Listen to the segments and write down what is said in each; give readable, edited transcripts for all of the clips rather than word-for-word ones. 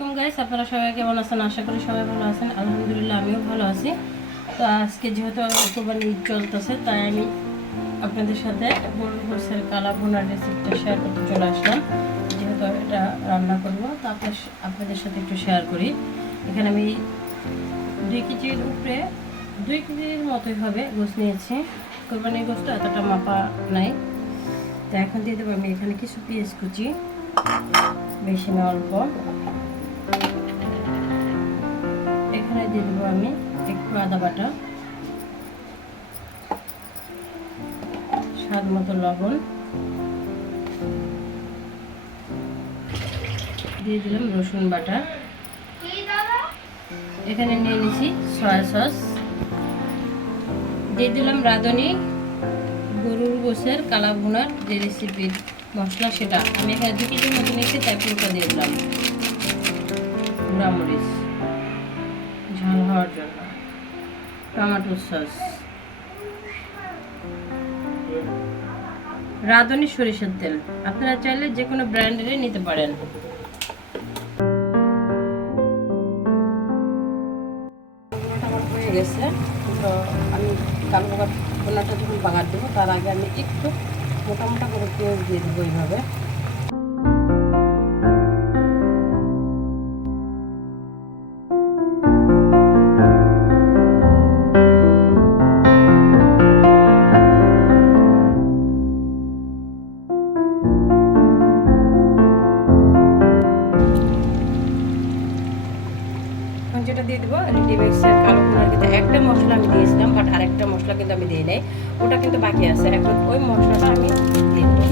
আলাইকুম গাইস, আপনারা সবাই কেমন আছেন? আশা করি সবাই ভালো আছেন। আলহামদুলিল্লাহ আমিও ভালো আছি। তো আজকে যেহেতু কোরবানি ঈদ চলতেছে, তাই আমি আপনাদের সাথে গরুর গোশতের কালা ভুনার রেসিপিটা শেয়ার করতে চলে আসলাম। যেহেতু এটা রান্না করবো, তো আপনাদের সাথে একটু শেয়ার করি। এখানে আমি 2 কেজির উপরে 2 কেজির মতোই হবে গোশত নিয়েছি। কোরবানির গোশত এতটা মাপা নাই। তো এখন দিয়ে দেবো আমি এখানে কিছু পেঁয়াজ কুচি, বেশি না অল্প। এখানে দিয়ে দেবো আমি একটু আদা বাটা, স্বাদ মতো লবণ, দিয়ে দিলাম রসুন বাটা। এখানে নিয়ে নিয়েছি সয়া সস, দিয়ে দিলাম রাঁধুনি গরুর গোশের কালা ভুনার যে রেসিপির মশলা, সেটা আমি এখানে 2 কেজির মতো নিয়েছি, তাই পুরোটা দিয়ে দিলাম। গুঁড়ামরিচ ঝাল হওয়ার জন্য, টমেটো সস, রাঁধুনি সরিষার তেল, আপনারা চাইলে যে কোনো ব্র্যান্ডেরই নিতে পারেন। আমার হয়ে গেছে। তো আমি কালো ভুনাটা যখন বাগার দেবো, তার আগে আমি একটু মোটা মোটা করে পেঁয়াজ দিয়ে দেবো এইভাবে। যেটা দিয়ে দেবো রেডিমিক্সের কালো ভুনার, কিন্তু একটা মশলা আমি দিয়েছিলাম, বাট আরেকটা মশলা কিন্তু আমি দিই নাই, ওটা কিন্তু বাকি আছে। এখন ওই মশলাটা আমি দিয়ে দেবো।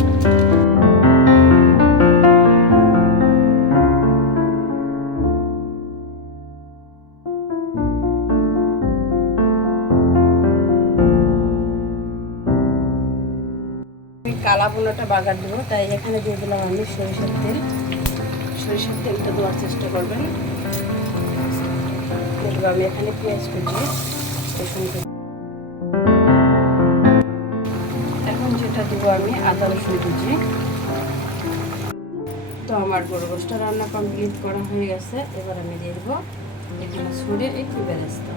কালা ভুনাটা বাগার দেবো, তাই এখানে দিয়ে দিলাম আমি সরিষার তেল। সরিষার তেলটা দেওয়ার চেষ্টা করবেন। আমি এখানে পেঁয়াজ কুচি, রসুন কুচি, এখন যেটা দেবো আমি আদা রসুন কুচি। তো আমার গরু গোশতটা রান্না কমপ্লিট করা হয়ে গেছে। এবার আমি দিয়ে দেবো এখানে ছড়িয়ে একটু বেরেস্তা।